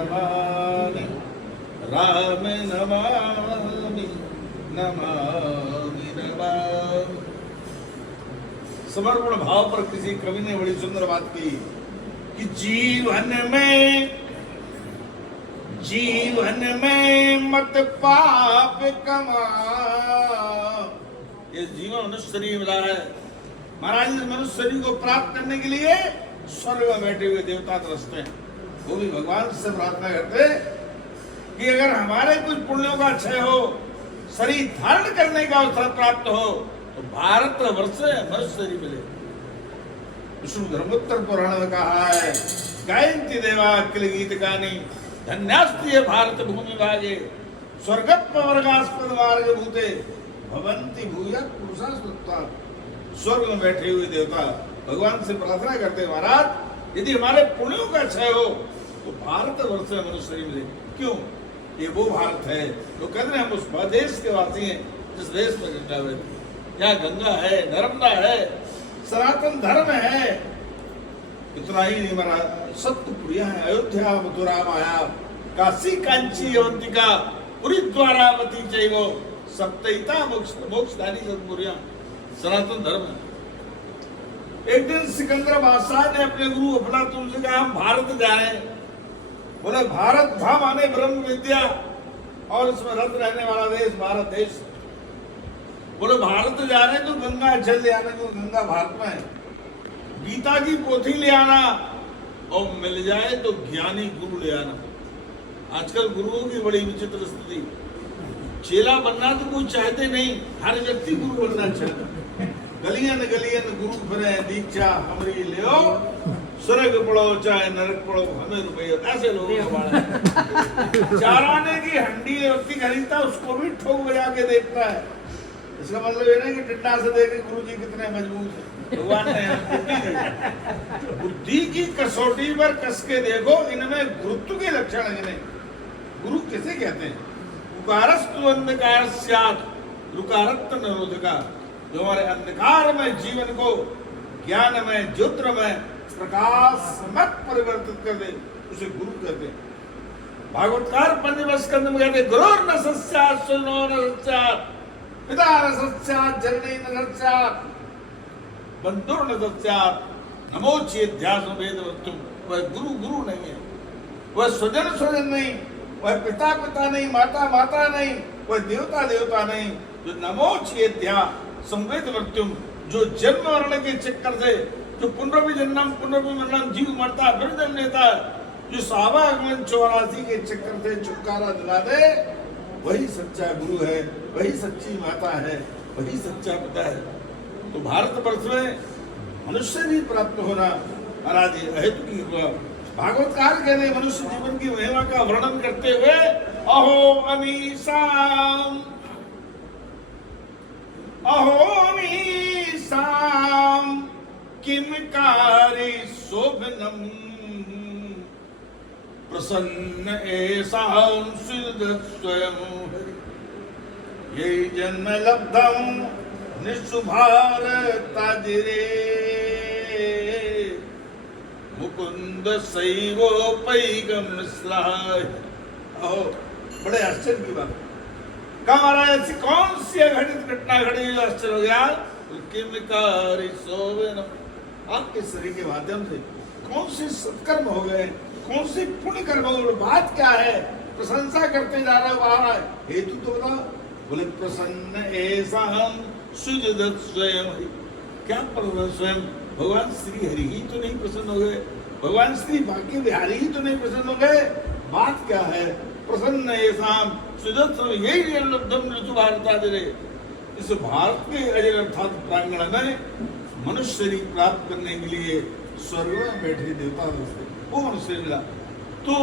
नमामि राम नमामि नमामि नमामि। समर्पण भाव पर किसी कवि ने बड़ी सुंदर बात की कि जीवन में मत पाप कमा। ये जीवन मनुष्य शरीर मिला है महाराज। इस मनुष्य शरीर को प्राप्त करने के लिए स्वर्ग में बैठे हुए देवता तरसते हैं। वो भी भगवान से प्रार्थना करते कि अगर हमारे कुछ पुण्यों का क्षय हो, शरीर धारण करने का अवसर प्राप्त हो, तो भारत वर्ष मनुष्य शरीर मिले। विष्णु धर्मोत्तर पुराण में कहा है, गायन्ति देवा अखिल गीत गानी धन्यास्ति भारत भूमि भागे स्वर्गस्पद मार्ग भूते भवन्ति भूया पुरुषा सुत्ता। स्वर्ग में बैठे हुए देवता भगवान से प्रार्थना करते महाराज यदि हमारे पुण्यों का क्षय हो तो भारत वर्ष में मनुष्य शरीर मिले। क्यों? ये वो भारत है तो कहते हैं हम उस देश के वासी हैं जिस देश में गंगा बहती, यहाँ गंगा है, नर्मदा है, सनातन धर्म है। इतना ही नहीं महाराज, सप्तपुरियां हैं, अयोध्या मथुरा माया काशी कांची अवंतिका पुरी द्वारावती चैव सप्तैता मोक्षदानी सतपुरियां सनातन धर्म है। एक दिन सिकंदर बादशाह ने अपने गुरु अफलातून से कहा हम भारत जा रहे हैं। बोले भारत था माने ब्रह्म विद्या और उसमें रत रहने वाला देश भारत देश। बोले भारत जा रहे हैं तो गंगा जल ले आना, क्योंकि गंगा भारत में है। गीता की पोथी ले आना और मिल जाए तो ज्ञानी गुरु ले आना। आजकल गुरुओं की बड़ी विचित्र स्थिति, चेला बनना तो कोई चाहते नहीं, हर व्यक्ति गुरु बनना चाहता। गलियन गुरु फिरे दीक्षा हमारी ले स्वर्ग पढ़ो चाहे नरक पढ़ो हमें रुपये, ऐसे लोग चाराने की हंडी व्यक्ति खरीदता उसको भी ठोक बजा के देखता है। इसका मतलब ये नहीं कि टिड्डा से देखे गुरु जी कितने मजबूत है। भगवान ने बुद्धि की कसौटी पर कस के देखो, इनमें गुरुत्व के लक्षण है। गुरु किसे कहते हैं? उकारस्तु अंधकार स्यात् रुकारत्त निरोधका। जो हमारे अंधकार में जीवन को ज्ञान में ज्योतिर्मय प्रकाश मत परिवर्तित कर दे उसे गुरु कहते हैं। भागवतकार पंचम स्कंद में कहते गुरुर न सस्यात् सुनो न सस्यात् पिता न सस्यात् जननी न सस्यात् बंधुर न सस्यात् नमोच्येध्यासो वेदवत्तुम। वह गुरु गुरु नहीं है, वह स्वजन स्वजन नहीं, वह पिता पिता नहीं, माता माता नहीं, वह देवता देवता नहीं। जो नमोच्येध्या संवेद मृत्युम, जो जन्म मरण के चक्कर से जो पुनर्भी जन्म पुनर्भी मरण जीव मरता फिर जन्म लेता है, जो सावागमन 84 के चक्कर से छुटकारा दिला दे, वही सच्चा गुरु है, वही सच्ची माता है, वही सच्चा पिता है। तो भारत वर्ष में मनुष्य भी प्राप्त होना महाराज अहेतु की हुआ। भागवतकार कहते मनुष्य जीवन की महिमा का वर्णन करते हुए अहो अमीशाम किम कारी शोभनम प्रसन्न ऐसां स्वयं ये जन्म लब्धम निशुभार ताजरे मुकुंद सैवोपैगम स्लाह। बड़े आश्चर्य की बात कहा महाराज, ऐसी कौन सी अघटित घटना घटी जो आश्चर्य हो गया? आपके शरीर के माध्यम से कौन से सत्कर्म हो गए, कौन से पुण्य कर्म हो गए? बात क्या है? प्रशंसा करते जा रहे हो बाहर, हेतु तो बताओ। बोले प्रसन्न ऐसा हम सुजदत स्वयं। क्या स्वयं भगवान श्री हरि ही तो नहीं प्रसन्न हो गए? भगवान श्री भाग्य बिहारी ही तो नहीं प्रसन्न हो गए? बात क्या है? प्रसन्न ऐसा यही लब्धम ऋतु भारतादिरे। इस भारत के अजय अर्थात प्रांगण में मनुष्य शरीर प्राप्त करने के लिए स्वर्ग में बैठे देवता वो मनुष्य मिला। तो